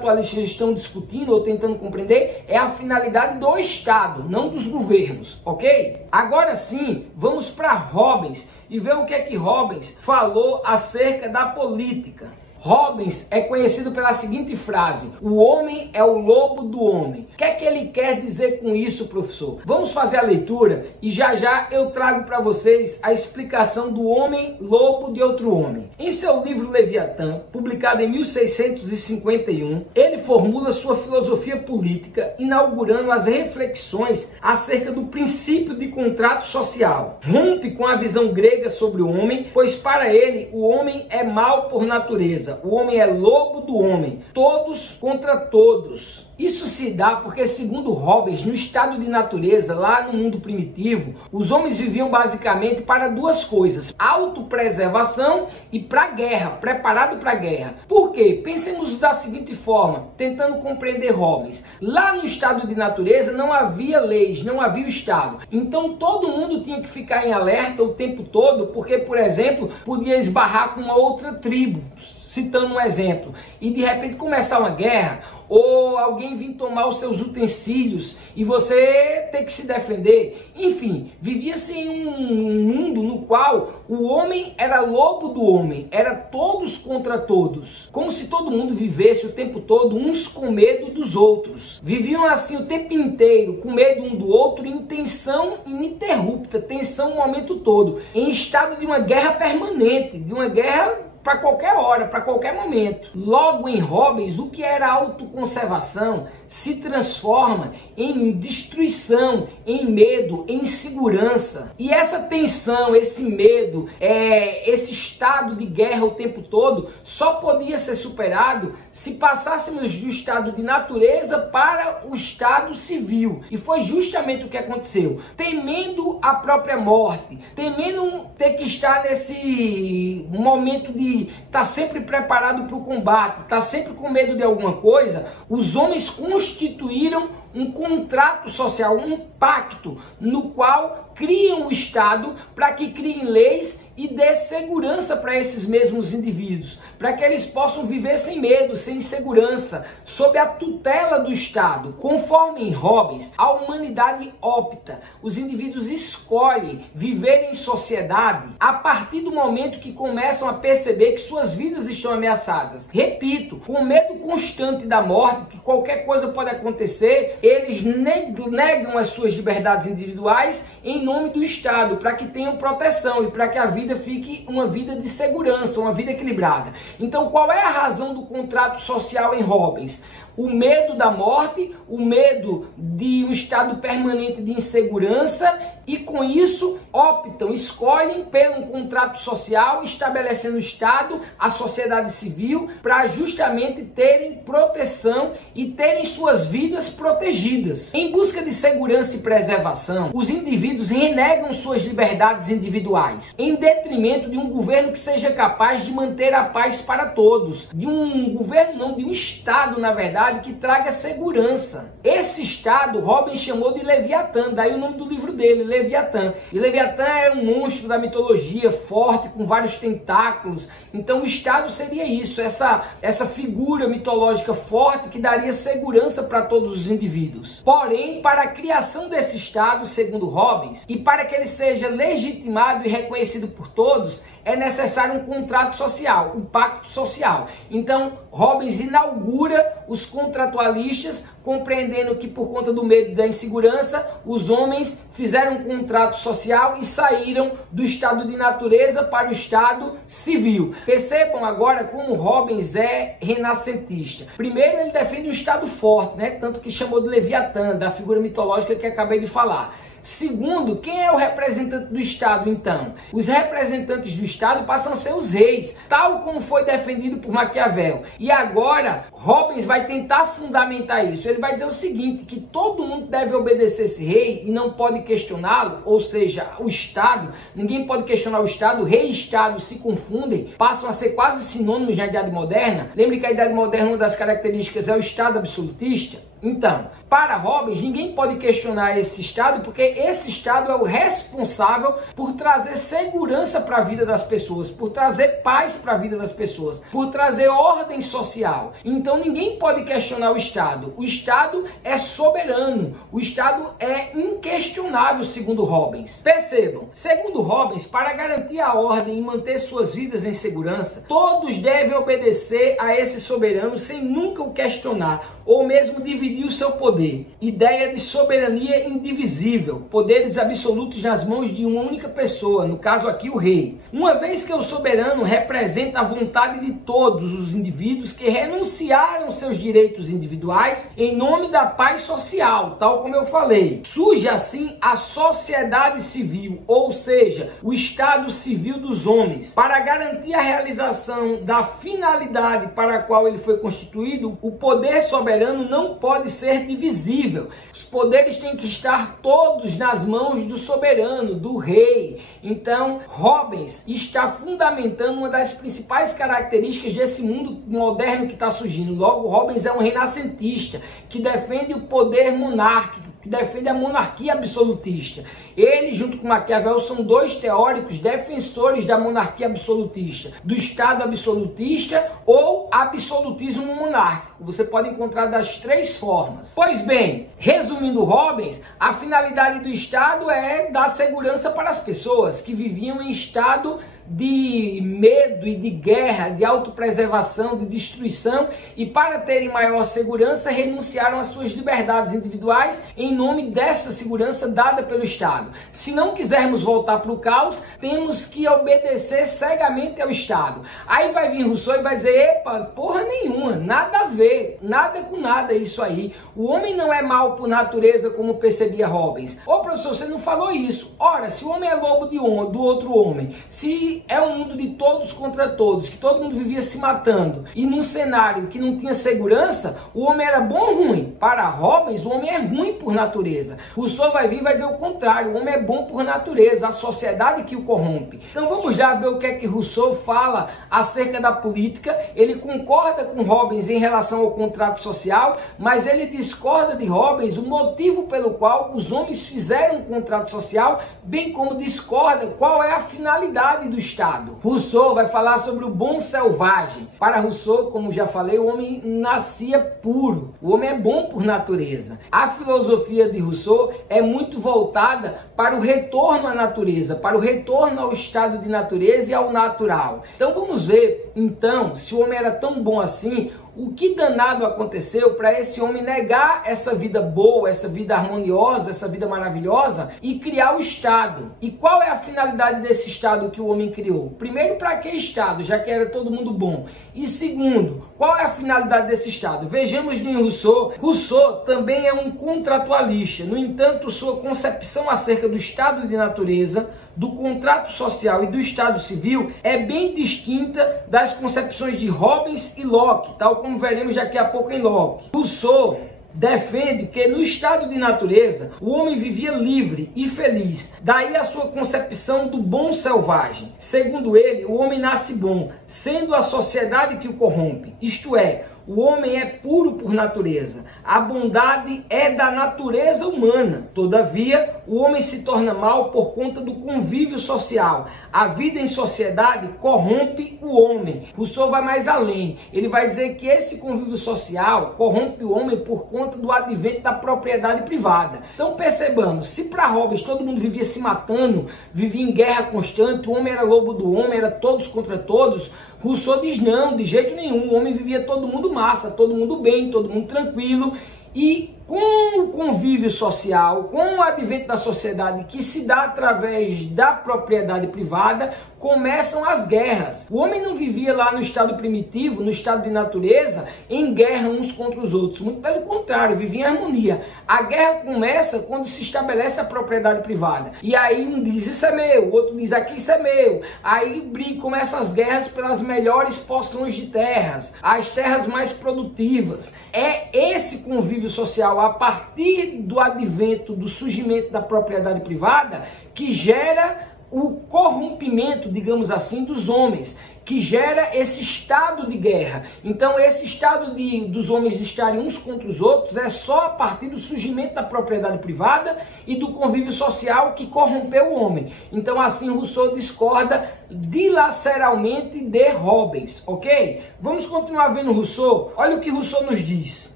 contratualistas estão discutindo ou tentando compreender é a finalidade do Estado, não dos governos, ok? Agora sim, vamos para Robbins e ver o que é que Robbins falou acerca da política. Robbins é conhecido pela seguinte frase: o homem é o lobo do homem. O que é que ele quer dizer com isso, professor? Vamos fazer a leitura e já já eu trago para vocês a explicação do homem lobo de outro homem. Em seu livro Leviatã, publicado em 1651, ele formula sua filosofia política, inaugurando as reflexões acerca do princípio de contrato social. Rompe com a visão grega sobre o homem, pois para ele o homem é mau por natureza. O homem é lobo do homem, todos contra todos. Isso se dá porque, segundo Robbins, no estado de natureza, lá no mundo primitivo, os homens viviam basicamente para duas coisas: autopreservação e para a guerra, preparado para a guerra. Por quê? Pensemos da seguinte forma, tentando compreender Robbins. Lá no estado de natureza não havia leis, não havia o Estado. Então todo mundo tinha que ficar em alerta o tempo todo, porque, por exemplo, podia esbarrar com uma outra tribo, citando um exemplo, e de repente começar uma guerra, ou alguém vir tomar os seus utensílios e você ter que se defender. Enfim, vivia-se em um mundo no qual o homem era lobo do homem, era todos contra todos, como se todo mundo vivesse o tempo todo uns com medo dos outros. Viviam assim o tempo inteiro, com medo um do outro, em tensão ininterrupta, tensão o momento todo, em estado de uma guerra permanente, de uma guerra para qualquer hora, para qualquer momento. Logo, em Robbins, o que era autoconservação se transforma em destruição, em medo, em insegurança. E essa tensão, esse medo, esse estado de guerra o tempo todo, só podia ser superado se passássemos do estado de natureza para o estado civil. E foi justamente o que aconteceu. Temendo a própria morte, temendo ter que estar nesse momento de estar sempre preparado para o combate, estar sempre com medo de alguma coisa, os homens constituíram um contrato social, um pacto, no qual criam o Estado para que criem leis e dê segurança para esses mesmos indivíduos, para que eles possam viver sem medo, sem insegurança, sob a tutela do Estado. Conforme em Robbins, a humanidade opta, os indivíduos escolhem viver em sociedade a partir do momento que começam a perceber que suas vidas estão ameaçadas. Repito, com medo constante da morte, que qualquer coisa pode acontecer, eles negam as suas liberdades individuais em nome do Estado, para que tenham proteção e para que a vida fique uma vida de segurança, uma vida equilibrada. Então, qual é a razão do contrato social em Robbins? O medo da morte, o medo de um estado permanente de insegurança, e com isso optam, escolhem pelo contrato social, estabelecendo o Estado, a sociedade civil, para justamente terem proteção e terem suas vidas protegidas. Em busca de segurança e preservação, os indivíduos renegam suas liberdades individuais, em detrimento de um governo que seja capaz de manter a paz para todos, de um governo não, de um Estado, na verdade, que traga segurança. Esse Estado, Robbins chamou de Leviatã, daí o nome do livro dele, Leviatã. E Leviatã é um monstro da mitologia, forte, com vários tentáculos. Então o Estado seria isso, essa figura mitológica forte que daria segurança para todos os indivíduos. Porém, para a criação desse Estado, segundo Robbins, e para que ele seja legitimado e reconhecido por todos, é necessário um contrato social, um pacto social. Então, Robbins inaugura os contratualistas, compreendendo que por conta do medo e da insegurança, os homens fizeram um contrato social e saíram do estado de natureza para o estado civil. Percebam agora como Robbins é renascentista. Primeiro, ele defende um estado forte, né? Tanto que chamou de Leviatã, da figura mitológica que acabei de falar. Segundo, quem é o representante do Estado, então? Os representantes do Estado passam a ser os reis, tal como foi defendido por Maquiavel. E agora, Robbins vai tentar fundamentar isso. Ele vai dizer o seguinte, que todo mundo deve obedecer esse rei e não pode questioná-lo, ou seja, o Estado, ninguém pode questionar o Estado, rei e Estado se confundem, passam a ser quase sinônimos na Idade Moderna. Lembre que a Idade Moderna, uma das características é o Estado absolutista. Então, para Hobbes, ninguém pode questionar esse Estado, porque esse Estado é o responsável por trazer segurança para a vida das pessoas, por trazer paz para a vida das pessoas, por trazer ordem social. Então, ninguém pode questionar o Estado. O Estado é soberano, o Estado é inquestionável, segundo Hobbes. Percebam, segundo Hobbes, para garantir a ordem e manter suas vidas em segurança, todos devem obedecer a esse soberano sem nunca o questionar, ou mesmo dividir o seu poder. Ideia de soberania indivisível, poderes absolutos nas mãos de uma única pessoa, no caso aqui o rei. Uma vez que o soberano representa a vontade de todos os indivíduos que renunciaram seus direitos individuais em nome da paz social, tal como eu falei. Surge assim a sociedade civil, ou seja, o Estado civil dos homens. Para garantir a realização da finalidade para a qual ele foi constituído, o poder soberano não pode ser divisível. Os poderes têm que estar todos nas mãos do soberano, do rei. Então, Hobbes está fundamentando uma das principais características desse mundo moderno que está surgindo. Logo, Hobbes é um renascentista que defende o poder monárquico, que defende a monarquia absolutista. Ele, junto com Maquiavel, são dois teóricos defensores da monarquia absolutista, do Estado absolutista ou absolutismo monárquico. Você pode encontrar das três formas. Pois bem, resumindo Hobbes, a finalidade do Estado é dar segurança para as pessoas que viviam em estado de medo e de guerra, de autopreservação, de destruição, e para terem maior segurança renunciaram às suas liberdades individuais em nome dessa segurança dada pelo Estado. Se não quisermos voltar para o caos, temos que obedecer cegamente ao Estado. Aí vai vir Rousseau e vai dizer, epa, porra nenhuma, nada a ver, nada com nada isso aí. O homem não é mau por natureza, como percebia Hobbes. Ô professor, você não falou isso. Ora, se o homem é lobo do outro homem, se é um mundo de todos contra todos, que todo mundo vivia se matando, e num cenário que não tinha segurança, o homem era bom ou ruim? Para Hobbes, o homem é ruim por natureza. Rousseau vai vir e vai dizer o contrário, o homem é bom por natureza, a sociedade que o corrompe. Então vamos já ver o que é que Rousseau fala acerca da política. Ele concorda com Hobbes em relação ao contrato social, mas ele discorda de Hobbes o motivo pelo qual os homens fizeram um contrato social, bem como discorda qual é a finalidade do Estado. Rousseau vai falar sobre o bom selvagem. Para Rousseau, como já falei, o homem nascia puro. O homem é bom por natureza. A filosofia de Rousseau é muito voltada para o retorno à natureza, para o retorno ao estado de natureza e ao natural. Então vamos ver, então, se o homem era tão bom assim, o que danado aconteceu para esse homem negar essa vida boa, essa vida harmoniosa, essa vida maravilhosa e criar o Estado? E qual é a finalidade desse Estado que o homem criou? Primeiro, para que Estado, já que era todo mundo bom? E segundo, qual é a finalidade desse Estado? Vejamos em Rousseau. Rousseau também é um contratualista. No entanto, sua concepção acerca do estado de natureza, do contrato social e do Estado civil é bem distinta das concepções de Hobbes e Locke, tal como veremos daqui a pouco em Locke. Rousseau defende que no estado de natureza o homem vivia livre e feliz, daí a sua concepção do bom selvagem. Segundo ele, o homem nasce bom, sendo a sociedade que o corrompe, isto é, o homem é puro por natureza. A bondade é da natureza humana. Todavia, o homem se torna mau por conta do convívio social. A vida em sociedade corrompe o homem. Rousseau vai mais além. Ele vai dizer que esse convívio social corrompe o homem por conta do advento da propriedade privada. Então percebamos, se para Hobbes todo mundo vivia se matando, vivia em guerra constante, o homem era lobo do homem, era todos contra todos, Rousseau diz não, de jeito nenhum, o homem vivia todo mundo massa, todo mundo bem, todo mundo tranquilo, e com o convívio social, com o advento da sociedade que se dá através da propriedade privada, começam as guerras. O homem não vivia lá no estado primitivo, no estado de natureza, em guerra uns contra os outros. Muito pelo contrário, vivia em harmonia. A guerra começa quando se estabelece a propriedade privada. E aí um diz, isso é meu, o outro diz, aqui isso é meu. Aí começam as guerras pelas melhores porções de terras, as terras mais produtivas. É esse convívio social, a partir do advento, do surgimento da propriedade privada, que gera o corrompimento, digamos assim, dos homens, que gera esse estado de guerra. Então esse estado dos homens estarem uns contra os outros é só a partir do surgimento da propriedade privada e do convívio social que corrompeu o homem. Então assim Rousseau discorda dilaceralmente de Hobbes, ok? Vamos continuar vendo Rousseau. Olha o que Rousseau nos diz.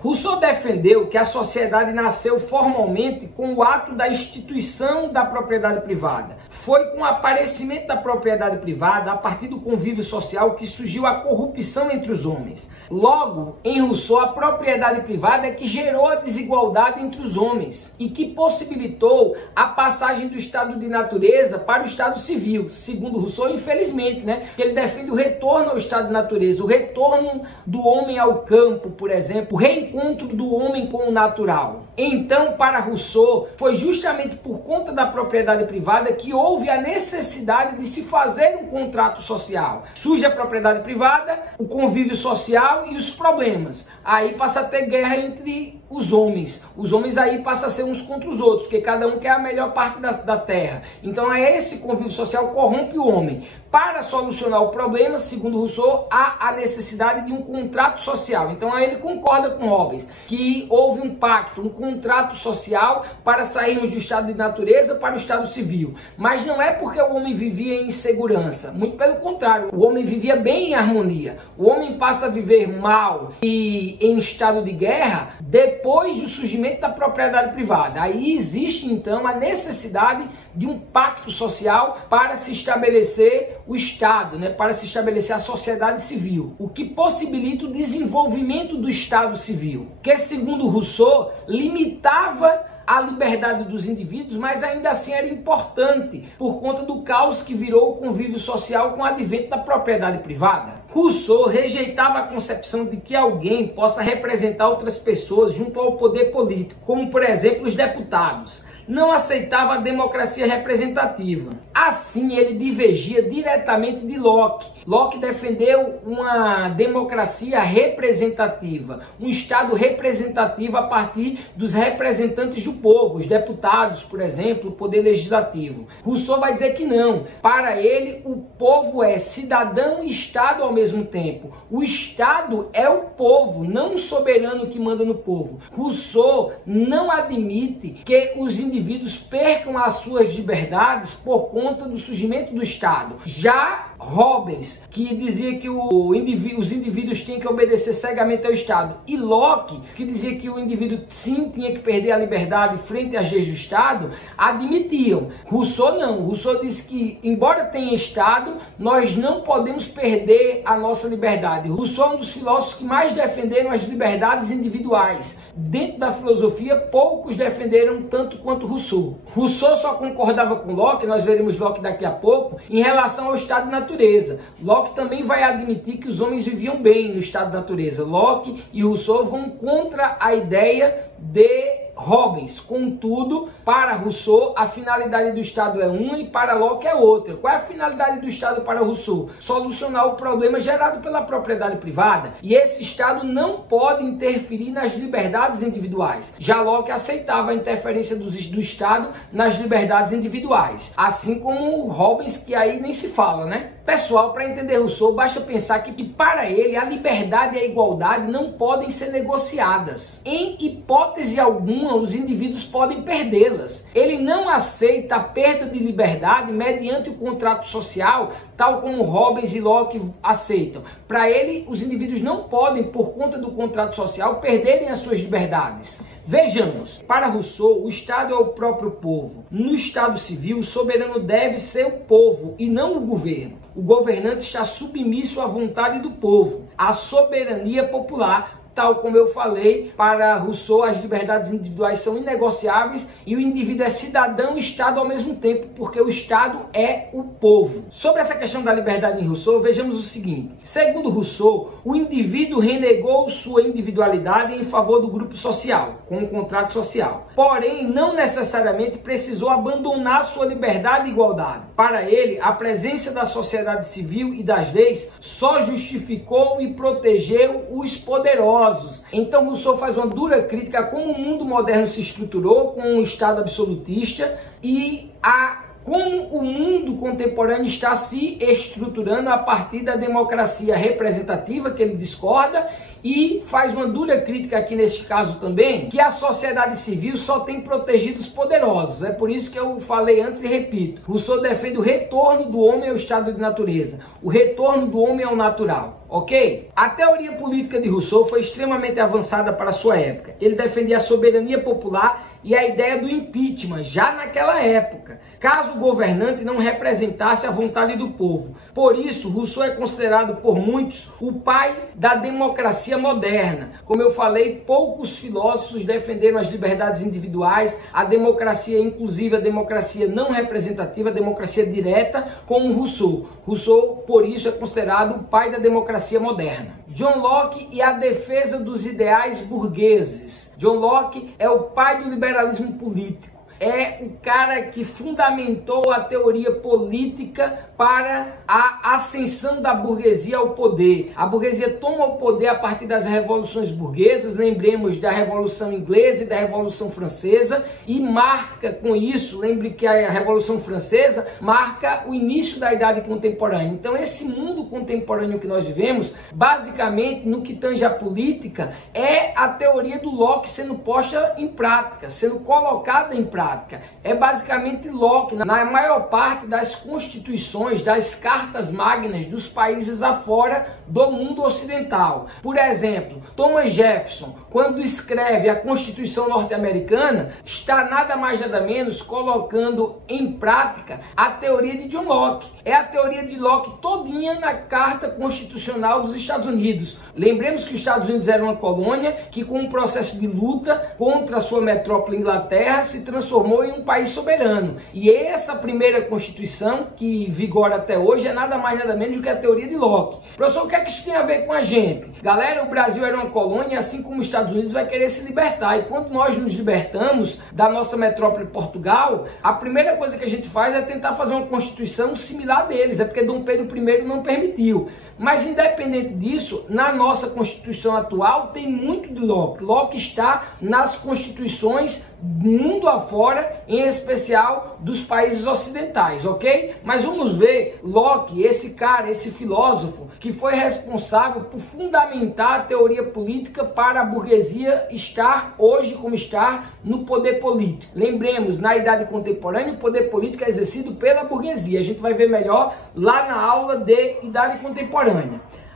Rousseau defendeu que a sociedade nasceu formalmente com o ato da instituição da propriedade privada. Foi com o aparecimento da propriedade privada, a partir do convívio social, que surgiu a corrupção entre os homens. Logo, em Rousseau, a propriedade privada é que gerou a desigualdade entre os homens e que possibilitou a passagem do estado de natureza para o estado civil. Segundo Rousseau, infelizmente, né? Ele defende o retorno ao estado de natureza, o retorno do homem ao campo, por exemplo, o reencontro do homem com o natural. Então, para Rousseau, foi justamente por conta da propriedade privada que houve a necessidade de se fazer um contrato social. Surge a propriedade privada, o convívio social e os problemas. Aí passa a ter guerra entre os homens. Os homens aí passam a ser uns contra os outros, porque cada um quer a melhor parte da terra. Então é esse convívio social que corrompe o homem. Para solucionar o problema, segundo Rousseau, há a necessidade de um contrato social. Então aí ele concorda com Hobbes, que houve um pacto, um contrato social para sairmos do estado de natureza para o estado civil. Mas não é porque o homem vivia em insegurança. Muito pelo contrário, o homem vivia bem em harmonia. O homem passa a viver mal e em estado de guerra depois do surgimento da propriedade privada. Aí existe então a necessidade de um pacto social para se estabelecer o Estado, né, para se estabelecer a sociedade civil, o que possibilita o desenvolvimento do Estado civil, que segundo Rousseau limitava a liberdade dos indivíduos, mas ainda assim era importante por conta do caos que virou o convívio social com o advento da propriedade privada. Rousseau rejeitava a concepção de que alguém possa representar outras pessoas junto ao poder político, como por exemplo os deputados. Não aceitava a democracia representativa. Assim, ele divergia diretamente de Locke. Locke defendeu uma democracia representativa, um Estado representativo a partir dos representantes do povo, os deputados, por exemplo, o poder legislativo. Rousseau vai dizer que não. Para ele, o povo é cidadão e Estado ao mesmo tempo. O Estado é o povo, não o soberano que manda no povo. Rousseau não admite que os indivíduos percam as suas liberdades por conta do surgimento do Estado. Já Hobbes, que dizia que os indivíduos tinham que obedecer cegamente ao Estado, e Locke, que dizia que o indivíduo sim tinha que perder a liberdade frente às leis do Estado, admitiam. Rousseau não. Rousseau disse que, embora tenha Estado, nós não podemos perder a nossa liberdade. Rousseau é um dos filósofos que mais defenderam as liberdades individuais. Dentro da filosofia, poucos defenderam tanto quanto Rousseau. Rousseau só concordava com Locke, nós veremos Locke daqui a pouco, em relação ao estado de natureza. Locke também vai admitir que os homens viviam bem no estado de natureza. Locke e Rousseau vão contra a ideia de Hobbes. Contudo, para Rousseau, a finalidade do Estado é uma e para Locke é outra. Qual é a finalidade do Estado para Rousseau? Solucionar o problema gerado pela propriedade privada. E esse Estado não pode interferir nas liberdades individuais. Já Locke aceitava a interferência do Estado nas liberdades individuais. Assim como Hobbes, que aí nem se fala, né? Pessoal, para entender Rousseau, basta pensar que para ele a liberdade e a igualdade não podem ser negociadas. Em hipótese alguma, os indivíduos podem perdê-las. Ele não aceita a perda de liberdade mediante o contrato social, tal como Hobbes e Locke aceitam. Para ele, os indivíduos não podem, por conta do contrato social, perderem as suas liberdades. Vejamos, para Rousseau, o Estado é o próprio povo. No Estado civil, o soberano deve ser o povo e não o governo. O governante está submisso à vontade do povo, à soberania popular. Tal como eu falei, para Rousseau as liberdades individuais são inegociáveis e o indivíduo é cidadão e Estado ao mesmo tempo, porque o Estado é o povo. Sobre essa questão da liberdade em Rousseau, vejamos o seguinte. Segundo Rousseau, o indivíduo renegou sua individualidade em favor do grupo social, com o contrato social. Porém, não necessariamente precisou abandonar sua liberdade e igualdade. Para ele, a presença da sociedade civil e das leis só justificou e protegeu os poderosos. Então Rousseau faz uma dura crítica a como o mundo moderno se estruturou com um Estado absolutista e a como o mundo contemporâneo está se estruturando a partir da democracia representativa, que ele discorda, e faz uma dura crítica aqui neste caso também, que a sociedade civil só tem protegido os poderosos. É por isso que eu falei antes e repito. Rousseau defende o retorno do homem ao estado de natureza, o retorno do homem ao natural. Ok? A teoria política de Rousseau foi extremamente avançada para a sua época. Ele defendia a soberania popular e a ideia do impeachment, já naquela época, caso o governante não representasse a vontade do povo. Por isso, Rousseau é considerado por muitos o pai da democracia moderna. Como eu falei, poucos filósofos defenderam as liberdades individuais, a democracia, inclusive a democracia não representativa, a democracia direta, como Rousseau. Rousseau, por isso, é considerado o pai da democracia moderna. John Locke e a defesa dos ideais burgueses. John Locke é o pai do liberalismo político. É o cara que fundamentou a teoria política para a ascensão da burguesia ao poder. A burguesia toma o poder a partir das revoluções burguesas, lembremos da Revolução Inglesa e da Revolução Francesa, e marca com isso, lembre que a Revolução Francesa marca o início da Idade Contemporânea. Então esse mundo contemporâneo que nós vivemos, basicamente no que tange a política, é a teoria do Locke sendo posta em prática, sendo colocada em prática. É basicamente Locke, na maior parte das constituições, das cartas magnas dos países afora do mundo ocidental. Por exemplo, Thomas Jefferson, quando escreve a Constituição norte-americana, está nada mais nada menos colocando em prática a teoria de John Locke. É a teoria de Locke todinha na Carta Constitucional dos Estados Unidos. Lembremos que os Estados Unidos era uma colônia que, com um processo de luta contra a sua metrópole Inglaterra, se transformou em um país soberano. E essa primeira Constituição, que vigora até hoje, é nada mais nada menos do que a teoria de Locke. Professor, o que é que isso tem a ver com a gente? Galera, o Brasil era uma colônia, assim como os Estados Unidos vai querer se libertar. E quando nós nos libertamos da nossa metrópole Portugal, a primeira coisa que a gente faz é tentar fazer uma Constituição similar deles. É porque Dom Pedro I não permitiu. Mas independente disso, na nossa Constituição atual tem muito de Locke. Locke está nas constituições do mundo afora, em especial dos países ocidentais, ok? Mas vamos ver Locke, esse cara, esse filósofo, que foi responsável por fundamentar a teoria política para a burguesia estar hoje como está no poder político. Lembremos, na Idade Contemporânea, o poder político é exercido pela burguesia. A gente vai ver melhor lá na aula de Idade Contemporânea.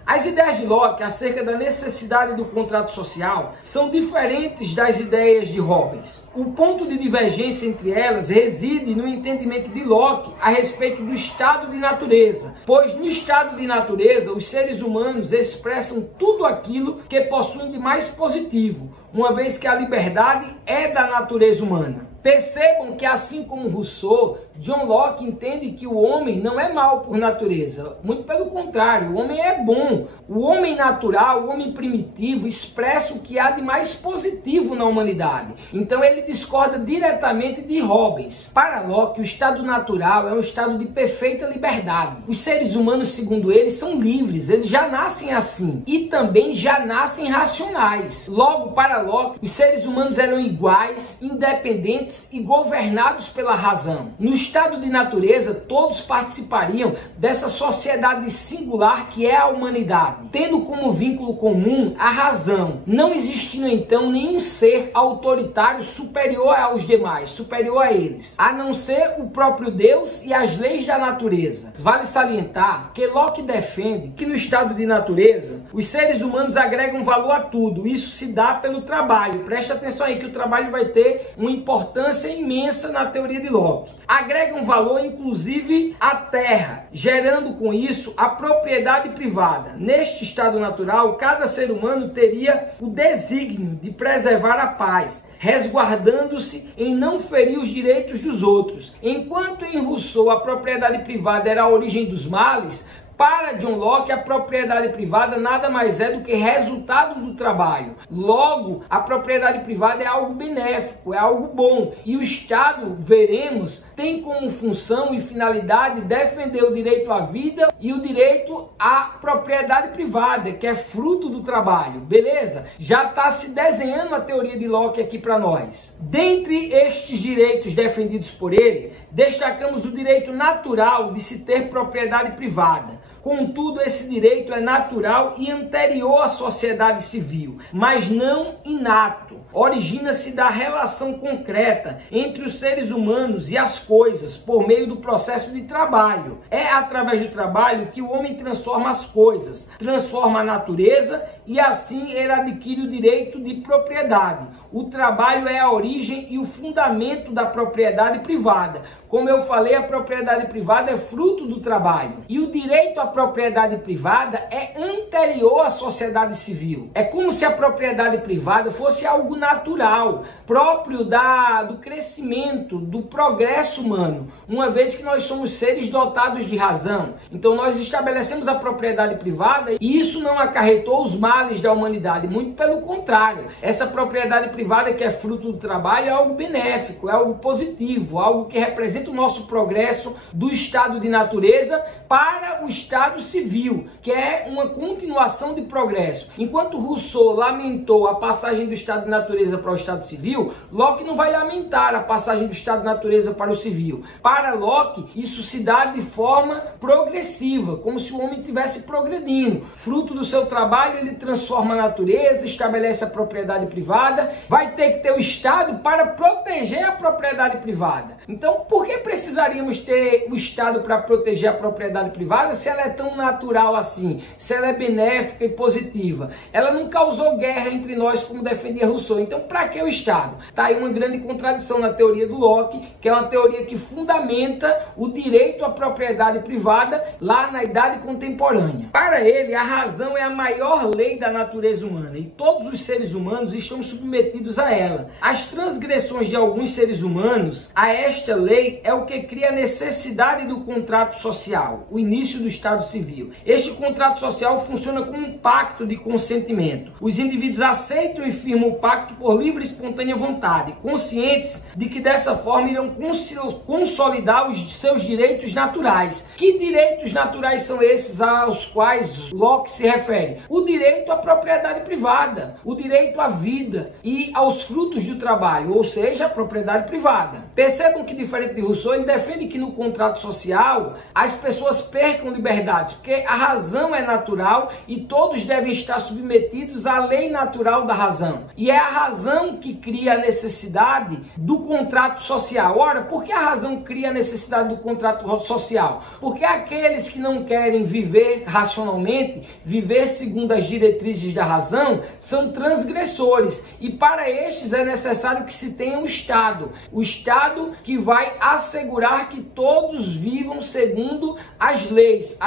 As ideias de Locke acerca da necessidade do contrato social são diferentes das ideias de Hobbes. O ponto de divergência entre elas reside no entendimento de Locke a respeito do estado de natureza, pois no estado de natureza os seres humanos expressam tudo aquilo que possuem de mais positivo, uma vez que a liberdade é da natureza humana. Percebam que, assim como Rousseau, John Locke entende que o homem não é mau por natureza. Muito pelo contrário, o homem é bom. O homem natural, o homem primitivo, expressa o que há de mais positivo na humanidade. Então ele discorda diretamente de Hobbes. Para Locke, o estado natural é um estado de perfeita liberdade. Os seres humanos, segundo ele, são livres. Eles já nascem assim. E também já nascem racionais. Logo, para Locke, os seres humanos eram iguais, independentes e governados pela razão. No estado de natureza, todos participariam dessa sociedade singular que é a humanidade, tendo como vínculo comum a razão, não existindo então nenhum ser autoritário superior aos demais, superior a eles, a não ser o próprio Deus e as leis da natureza. Vale salientar que Locke defende que no estado de natureza, os seres humanos agregam valor a tudo. Isso se dá pelo trabalho. Preste atenção aí que o trabalho vai ter uma importância imensa na teoria de Locke. Agregam valor, inclusive, à terra, gerando com isso a propriedade privada. Neste estado natural, cada ser humano teria o desígnio de preservar a paz, resguardando-se em não ferir os direitos dos outros. Enquanto em Rousseau a propriedade privada era a origem dos males, para John Locke, a propriedade privada nada mais é do que resultado do trabalho. Logo, a propriedade privada é algo benéfico, é algo bom. E o Estado, veremos, tem como função e finalidade defender o direito à vida e o direito à propriedade privada, que é fruto do trabalho, beleza? Já está se desenhando a teoria de Locke aqui para nós. Dentre estes direitos defendidos por ele, destacamos o direito natural de se ter propriedade privada. Contudo, esse direito é natural e anterior à sociedade civil, mas não inato. Origina-se da relação concreta entre os seres humanos e as coisas por meio do processo de trabalho. É através do trabalho que o homem transforma as coisas, transforma a natureza e assim ele adquire o direito de propriedade. O trabalho é a origem e o fundamento da propriedade privada. Como eu falei, a propriedade privada é fruto do trabalho. E o direito à propriedade privada é anterior à sociedade civil. É como se a propriedade privada fosse algo natural, próprio do crescimento, do progresso humano, uma vez que nós somos seres dotados de razão. Então nós estabelecemos a propriedade privada e isso não acarretou os males da humanidade, muito pelo contrário. Essa propriedade privada que é fruto do trabalho é algo benéfico, é algo positivo, algo que representa o nosso progresso do estado de natureza para o estado civil, que é uma continuação de progresso. Enquanto Rousseau lamentou a passagem do estado de natureza para o estado civil, Locke não vai lamentar a passagem do estado de natureza para o civil. Para Locke, isso se dá de forma progressiva, como se o homem estivesse progredindo. Fruto do seu trabalho, ele transforma a natureza, estabelece a propriedade privada, vai ter que ter o Estado para proteger a propriedade privada. Então, por que precisaríamos ter o Estado para proteger a propriedade privada se ela é tão natural assim, se ela é benéfica e positiva? Ela não causou guerra entre nós, como defendia Rousseau. Então, para que o Estado? Está aí uma grande contradição na teoria do Locke, que é uma teoria que fundamenta o direito à propriedade privada lá na idade contemporânea. Para ele, a razão é a maior lei da natureza humana e todos os seres humanos estão submetidos a ela. As transgressões de alguns seres humanos a esta lei é o que cria a necessidade do contrato social, o início do Estado civil. Este contrato social funciona como um pacto de consentimento. Os indivíduos aceitam e firmam o pacto por livre e espontânea vontade, conscientes de que dessa forma irão consolidar os seus direitos naturais. Que direitos naturais são esses aos quais Locke se refere? O direito à propriedade privada, o direito à vida e aos frutos do trabalho, ou seja, a propriedade privada. Percebam que, diferente de Rousseau, ele defende que no contrato social as pessoas percam liberdades, porque a razão é natural e todos devem estar submetidos à lei natural da razão. E é a razão que cria a necessidade do contrato social. Ora, por que a razão cria a necessidade do contrato social? Porque aqueles que não querem viver racionalmente, viver segundo as diretrizes da razão, são transgressores. E para estes é necessário que se tenha um Estado. O Estado que vai assegurar que todos vivam segundo as leis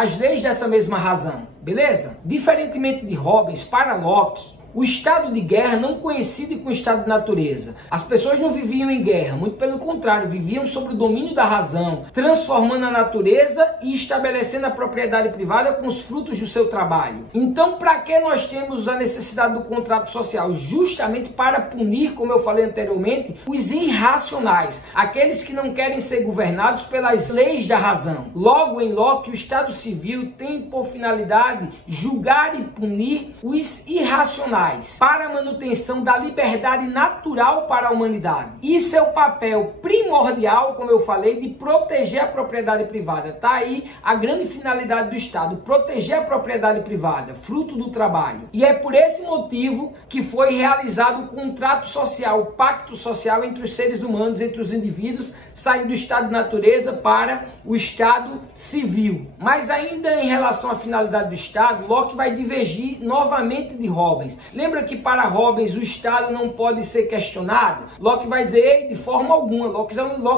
dessa mesma razão. Beleza? Diferentemente de Hobbes, para Locke, o estado de guerra não coincide com o estado de natureza. As pessoas não viviam em guerra, muito pelo contrário, viviam sob o domínio da razão, transformando a natureza e estabelecendo a propriedade privada com os frutos do seu trabalho. Então, para que nós temos a necessidade do contrato social? Justamente para punir, como eu falei anteriormente, os irracionais, aqueles que não querem ser governados pelas leis da razão. Logo, em Locke, o Estado civil tem por finalidade julgar e punir os irracionais, para a manutenção da liberdade natural para a humanidade. E seu papel primordial, como eu falei, de proteger a propriedade privada. Está aí a grande finalidade do Estado, proteger a propriedade privada, fruto do trabalho. E é por esse motivo que foi realizado o contrato social, o pacto social entre os seres humanos, entre os indivíduos, saindo do estado de natureza para o estado civil. Mas ainda em relação à finalidade do Estado, Locke vai divergir novamente de Hobbes. Lembra que para Hobbes o Estado não pode ser questionado? Locke vai dizer, de forma alguma, Locke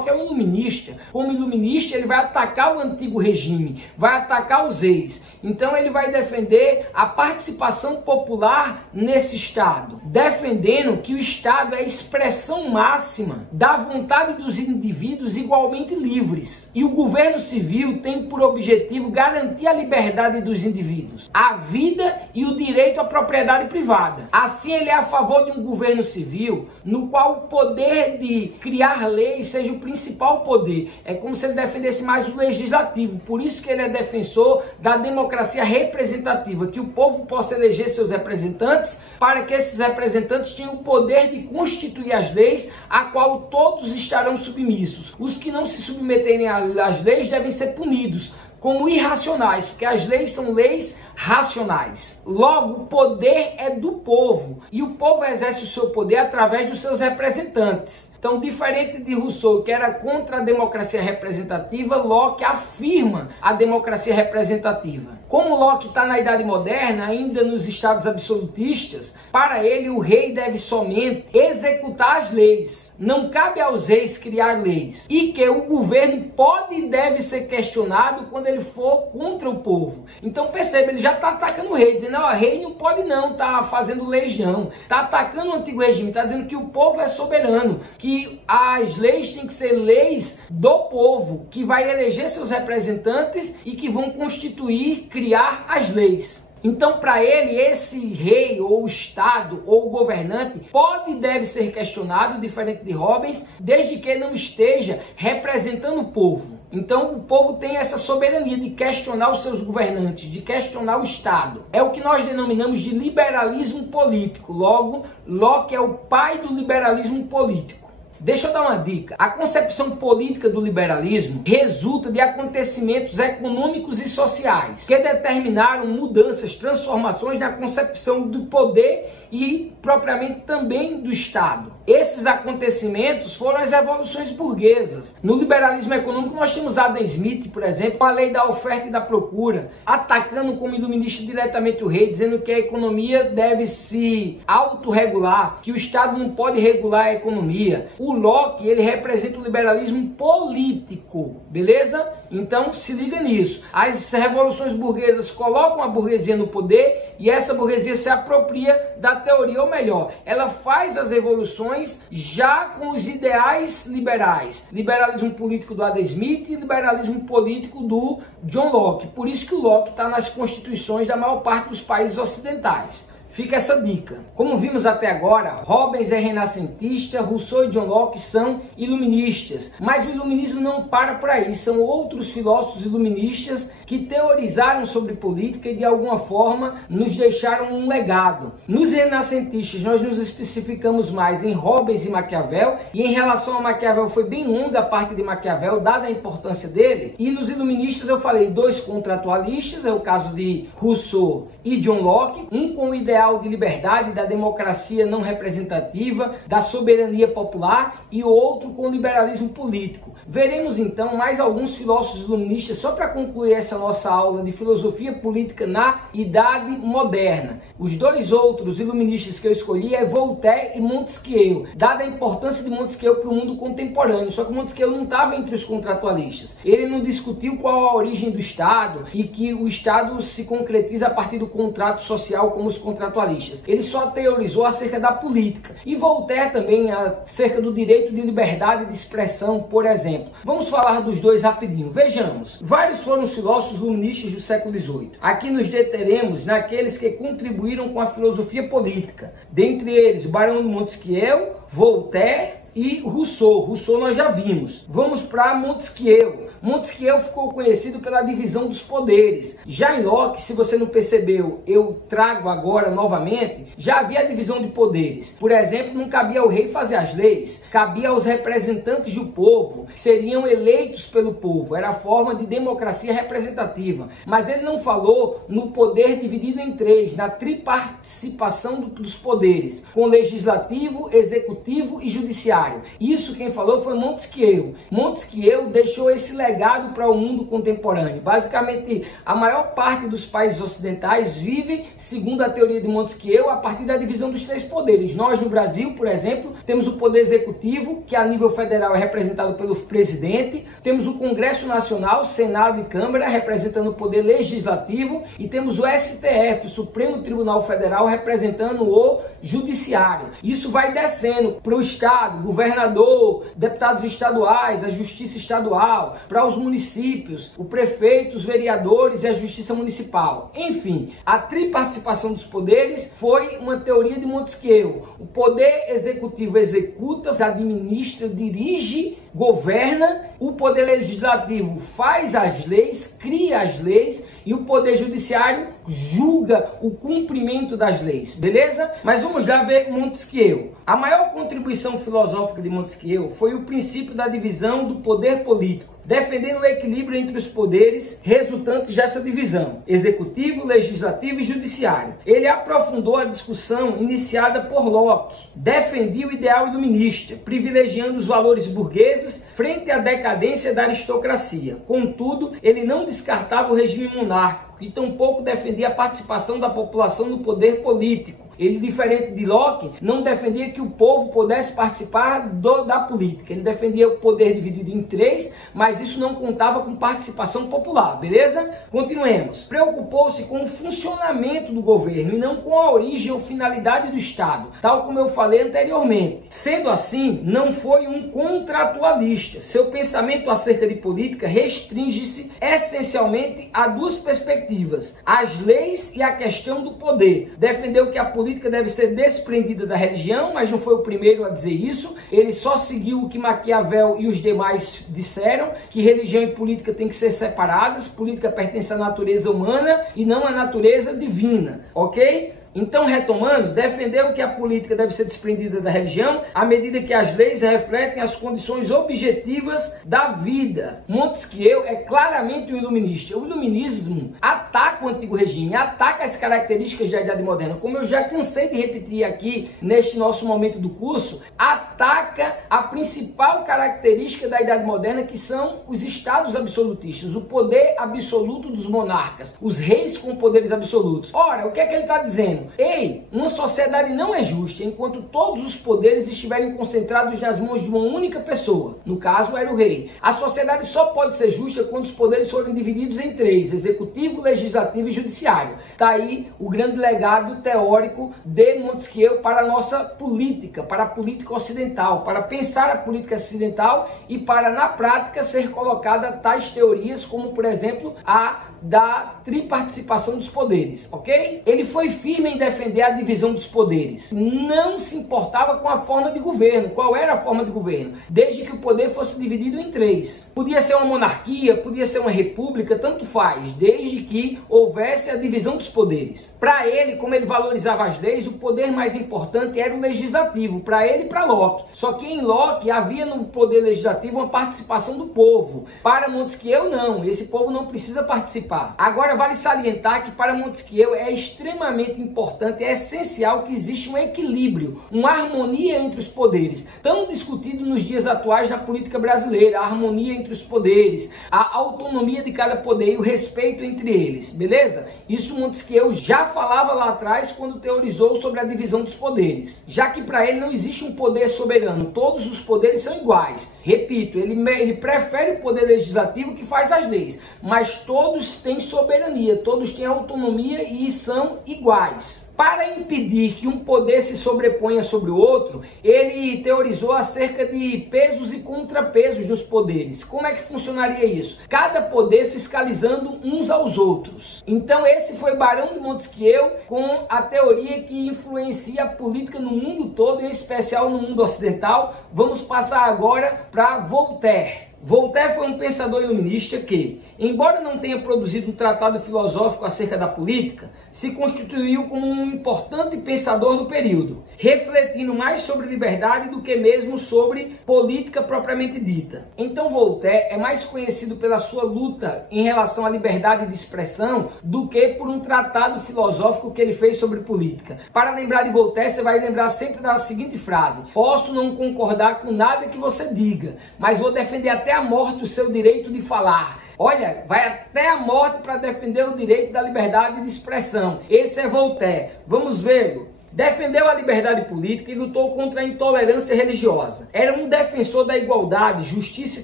é um iluminista. Como iluminista, ele vai atacar o antigo regime, vai atacar os reis. Então ele vai defender a participação popular nesse Estado, defendendo que o Estado é a expressão máxima da vontade dos indivíduos igualmente livres. E o governo civil tem por objetivo garantir a liberdade dos indivíduos, a vida e o direito à propriedade privada. privada. Assim, ele é a favor de um governo civil no qual o poder de criar leis seja o principal poder. É como se ele defendesse mais o legislativo. Por isso que ele é defensor da democracia representativa, que o povo possa eleger seus representantes, para que esses representantes tenham o poder de constituir as leis, a qual todos estarão submissos. Os que não se submeterem às leis devem ser punidos como irracionais, porque as leis são leis racionais. Logo, o poder é do povo, e o povo exerce o seu poder através dos seus representantes. Então, diferente de Rousseau, que era contra a democracia representativa, Locke afirma a democracia representativa. Como Locke está na Idade Moderna, ainda nos estados absolutistas, para ele o rei deve somente executar as leis. Não cabe aos reis criar leis. E que o governo pode e deve ser questionado quando ele for contra o povo. Então perceba, ele já está atacando o rei, dizendo, ó, rei não pode não, tá fazendo leis não. Está atacando o antigo regime, está dizendo que o povo é soberano, que as leis têm que ser leis do povo, que vai eleger seus representantes e que vão constituir, criar as leis. Então, para ele, esse rei, ou Estado, ou governante, pode e deve ser questionado, diferente de Hobbes, desde que não esteja representando o povo. Então, o povo tem essa soberania de questionar os seus governantes, de questionar o Estado. É o que nós denominamos de liberalismo político. Logo, Locke é o pai do liberalismo político. Deixa eu dar uma dica. A concepção política do liberalismo resulta de acontecimentos econômicos e sociais que determinaram mudanças, transformações na concepção do poder e propriamente também do Estado. Esses acontecimentos foram as revoluções burguesas. No liberalismo econômico nós temos Adam Smith, por exemplo, a lei da oferta e da procura, atacando como iluminista diretamente o rei, dizendo que a economia deve se autorregular, que o Estado não pode regular a economia. O Locke, ele representa o liberalismo político, beleza? Então se liga nisso. As revoluções burguesas colocam a burguesia no poder e essa burguesia se apropria da teoria, ou melhor, ela faz as revoluções já com os ideais liberais. Liberalismo político do Adam Smith e liberalismo político do John Locke. Por isso que o Locke está nas constituições da maior parte dos países ocidentais. Fica essa dica. Como vimos até agora, Hobbes é renascentista, Rousseau e John Locke são iluministas. Mas o iluminismo não para por aí. São outros filósofos iluministas que teorizaram sobre política e de alguma forma nos deixaram um legado. Nos renascentistas nós nos especificamos mais em Hobbes e Maquiavel, e em relação a Maquiavel foi bem longa a parte de Maquiavel, dada a importância dele. E nos iluministas eu falei dois contratualistas, é o caso de Rousseau e John Locke, um com o ideal de liberdade, da democracia não representativa, da soberania popular, e o outro com o liberalismo político. Veremos então mais alguns filósofos iluministas só para concluir essa nossa aula de filosofia política na Idade Moderna. Os dois outros iluministas que eu escolhi é Voltaire e Montesquieu, dada a importância de Montesquieu para o mundo contemporâneo. Só que Montesquieu não estava entre os contratualistas. Ele não discutiu qual a origem do Estado e que o Estado se concretiza a partir do contrato social como os contratualistas. Ele só teorizou acerca da política. E Voltaire também acerca do direito de liberdade de expressão, por exemplo. Vamos falar dos dois rapidinho. Vejamos. Vários foram os filósofos iluministas do século XVIII. Aqui nos deteremos naqueles que contribuíram com a filosofia política. Dentre eles, Barão de Montesquieu, Voltaire e Rousseau. Rousseau nós já vimos. Vamos para Montesquieu. Montesquieu ficou conhecido pela divisão dos poderes. Já em Locke, se você não percebeu, eu trago agora novamente, já havia a divisão de poderes. Por exemplo, não cabia ao rei fazer as leis, cabia aos representantes do povo, que seriam eleitos pelo povo. Era a forma de democracia representativa. Mas ele não falou no poder dividido em três, na triparticipação dos poderes, com legislativo, executivo e judiciário. Isso quem falou foi Montesquieu. Montesquieu deixou esse legado para o mundo contemporâneo. Basicamente, a maior parte dos países ocidentais vive, segundo a teoria de Montesquieu, a partir da divisão dos três poderes. Nós, no Brasil, por exemplo, temos o poder executivo, que a nível federal é representado pelo presidente, temos o Congresso Nacional, Senado e Câmara, representando o poder legislativo, e temos o STF, o Supremo Tribunal Federal, representando o judiciário. Isso vai descendo para o Estado, governador, deputados estaduais, a justiça estadual, para os municípios, o prefeito, os vereadores e a justiça municipal. Enfim, a triparticipação dos poderes foi uma teoria de Montesquieu. O poder executivo executa, administra, dirige, governa, o poder legislativo faz as leis, cria as leis e o poder judiciário julga o cumprimento das leis, beleza? Mas vamos já ver Montesquieu. A maior contribuição filosófica de Montesquieu foi o princípio da divisão do poder político, defendendo o equilíbrio entre os poderes resultantes dessa divisão, executivo, legislativo e judiciário. Ele aprofundou a discussão iniciada por Locke, defendia o ideal iluminista, privilegiando os valores burgueses frente à decadência da aristocracia. Contudo, ele não descartava o regime monárquico e tampouco defendia a participação da população no poder político. Ele, diferente de Locke, não defendia que o povo pudesse participar da política. Ele defendia o poder dividido em três, mas isso não contava com participação popular, beleza? Continuemos. Preocupou-se com o funcionamento do governo e não com a origem ou finalidade do Estado, tal como eu falei anteriormente. Sendo assim, não foi um contratualista. Seu pensamento acerca de política restringe-se essencialmente a duas perspectivas: as leis e a questão do poder. Defendeu que a política deve ser desprendida da religião, mas não foi o primeiro a dizer isso. Ele só seguiu o que Maquiavel e os demais disseram, que religião e política têm que ser separadas. Política pertence à natureza humana e não à natureza divina, ok? Então, retomando, defendeu que a política deve ser desprendida da religião à medida que as leis refletem as condições objetivas da vida. Montesquieu é claramente um iluminista. O iluminismo ataca o antigo regime, ataca as características da Idade Moderna. Como eu já cansei de repetir aqui neste nosso momento do curso, ataca a principal característica da Idade Moderna, que são os estados absolutistas, o poder absoluto dos monarcas, os reis com poderes absolutos. Ora, o que é que ele está dizendo? Ei, uma sociedade não é justa enquanto todos os poderes estiverem concentrados nas mãos de uma única pessoa. No caso, era o rei. A sociedade só pode ser justa quando os poderes forem divididos em três: executivo, legislativo e judiciário. Está aí o grande legado teórico de Montesquieu para a nossa política, para a política ocidental, para pensar a política ocidental e para, na prática, ser colocada tais teorias como, por exemplo, a da triparticipação dos poderes, ok? Ele foi firme em defender a divisão dos poderes. Não se importava com a forma de governo. Qual era a forma de governo? Desde que o poder fosse dividido em três. Podia ser uma monarquia, podia ser uma república, tanto faz, desde que houvesse a divisão dos poderes. Para ele, como ele valorizava as leis, o poder mais importante era o legislativo, para ele e para Locke. Só que em Locke havia no poder legislativo uma participação do povo. Para Montesquieu, não. Esse povo não precisa participar. Agora, vale salientar que para Montesquieu é extremamente importante, é essencial que exista um equilíbrio, uma harmonia entre os poderes, tão discutido nos dias atuais na política brasileira, a harmonia entre os poderes, a autonomia de cada poder e o respeito entre eles, beleza? Isso Montesquieu já falava lá atrás quando teorizou sobre a divisão dos poderes, já que para ele não existe um poder soberano, todos os poderes são iguais. Repito, ele prefere o poder legislativo que faz as leis, mas todos têm soberania, todos têm autonomia e são iguais. Para impedir que um poder se sobreponha sobre o outro, ele teorizou acerca de pesos e contrapesos dos poderes. Como é que funcionaria isso? Cada poder fiscalizando uns aos outros. Então esse foi Barão de Montesquieu com a teoria que influencia a política no mundo todo, em especial no mundo ocidental. Vamos passar agora para Voltaire. Voltaire foi um pensador iluminista que, embora não tenha produzido um tratado filosófico acerca da política, se constituiu como um importante pensador do período, refletindo mais sobre liberdade do que mesmo sobre política propriamente dita. Então Voltaire é mais conhecido pela sua luta em relação à liberdade de expressão do que por um tratado filosófico que ele fez sobre política. Para lembrar de Voltaire, você vai lembrar sempre da seguinte frase: posso não concordar com nada que você diga, mas vou defender até a morte o seu direito de falar. Olha, vai até a morte para defender o direito da liberdade de expressão. Esse é Voltaire. Vamos vê-lo. Defendeu a liberdade política e lutou contra a intolerância religiosa. Era um defensor da igualdade, justiça e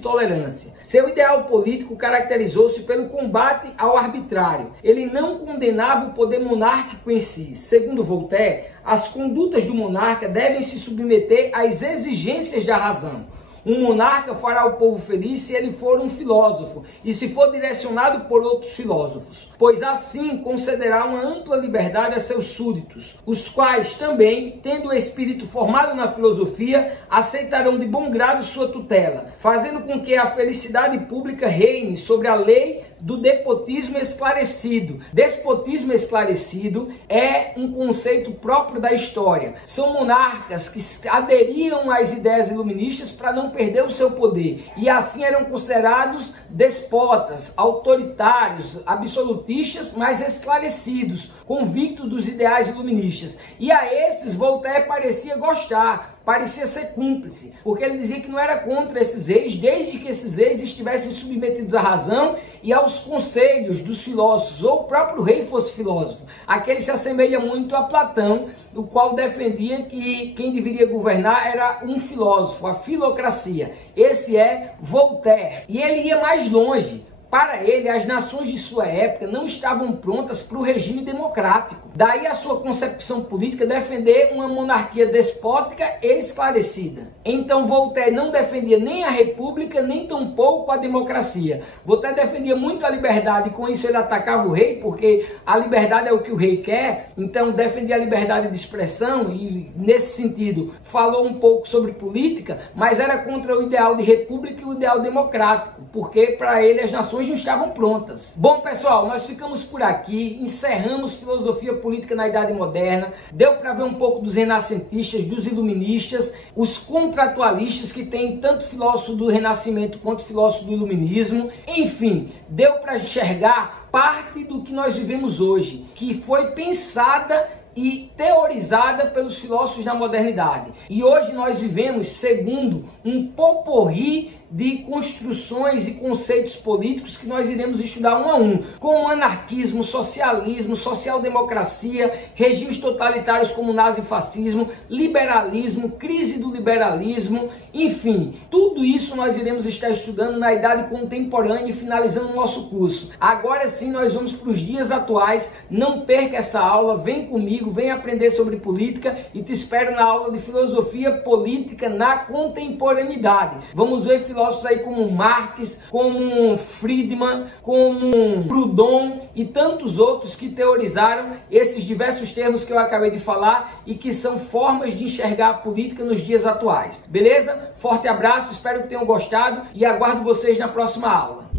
tolerância. Seu ideal político caracterizou-se pelo combate ao arbitrário. Ele não condenava o poder monárquico em si. Segundo Voltaire, as condutas do monarca devem se submeter às exigências da razão. Um monarca fará o povo feliz se ele for um filósofo e se for direcionado por outros filósofos, pois assim concederá uma ampla liberdade a seus súditos, os quais também, tendo o espírito formado na filosofia, aceitarão de bom grado sua tutela, fazendo com que a felicidade pública reine sobre a lei do despotismo esclarecido. Despotismo esclarecido é um conceito próprio da história. São monarcas que aderiam às ideias iluministas para não perder o seu poder, e assim eram considerados despotas, autoritários, absolutistas, mas esclarecidos, convictos dos ideais iluministas. E a esses Voltaire parecia gostar, parecia ser cúmplice, porque ele dizia que não era contra esses reis, desde que esses reis estivessem submetidos à razão e aos conselhos dos filósofos, ou o próprio rei fosse filósofo. Aqui ele se assemelha muito a Platão, o qual defendia que quem deveria governar era um filósofo, a filocracia. Esse é Voltaire. E ele ia mais longe. Para ele, as nações de sua época não estavam prontas para o regime democrático. Daí a sua concepção política defender uma monarquia despótica e esclarecida. Então Voltaire não defendia nem a república, nem tampouco a democracia. Voltaire defendia muito a liberdade, e com isso ele atacava o rei, porque a liberdade é o que o rei quer. Então defendia a liberdade de expressão e, nesse sentido, falou um pouco sobre política, mas era contra o ideal de república e o ideal democrático, porque para ele as nações não estavam prontas. Bom, pessoal, nós ficamos por aqui, encerramos filosofia política na Idade Moderna. Deu para ver um pouco dos renascentistas, dos iluministas, os contratualistas, que tem tanto filósofo do Renascimento quanto filósofo do Iluminismo. Enfim, deu para enxergar parte do que nós vivemos hoje, que foi pensada e teorizada pelos filósofos da modernidade. E hoje nós vivemos segundo um potpourri de construções e conceitos políticos que nós iremos estudar um a um, como anarquismo, socialismo, social-democracia, regimes totalitários como nazifascismo, liberalismo, crise do liberalismo, enfim, tudo isso nós iremos estar estudando na Idade Contemporânea e finalizando o nosso curso. Agora sim nós vamos para os dias atuais. Não perca essa aula, vem comigo, vem aprender sobre política e te espero na aula de filosofia política na contemporaneidade. Vamos ver filósofos aí como Marx, como Friedman, como Proudhon e tantos outros que teorizaram esses diversos termos que eu acabei de falar e que são formas de enxergar a política nos dias atuais. Beleza? Forte abraço, espero que tenham gostado e aguardo vocês na próxima aula.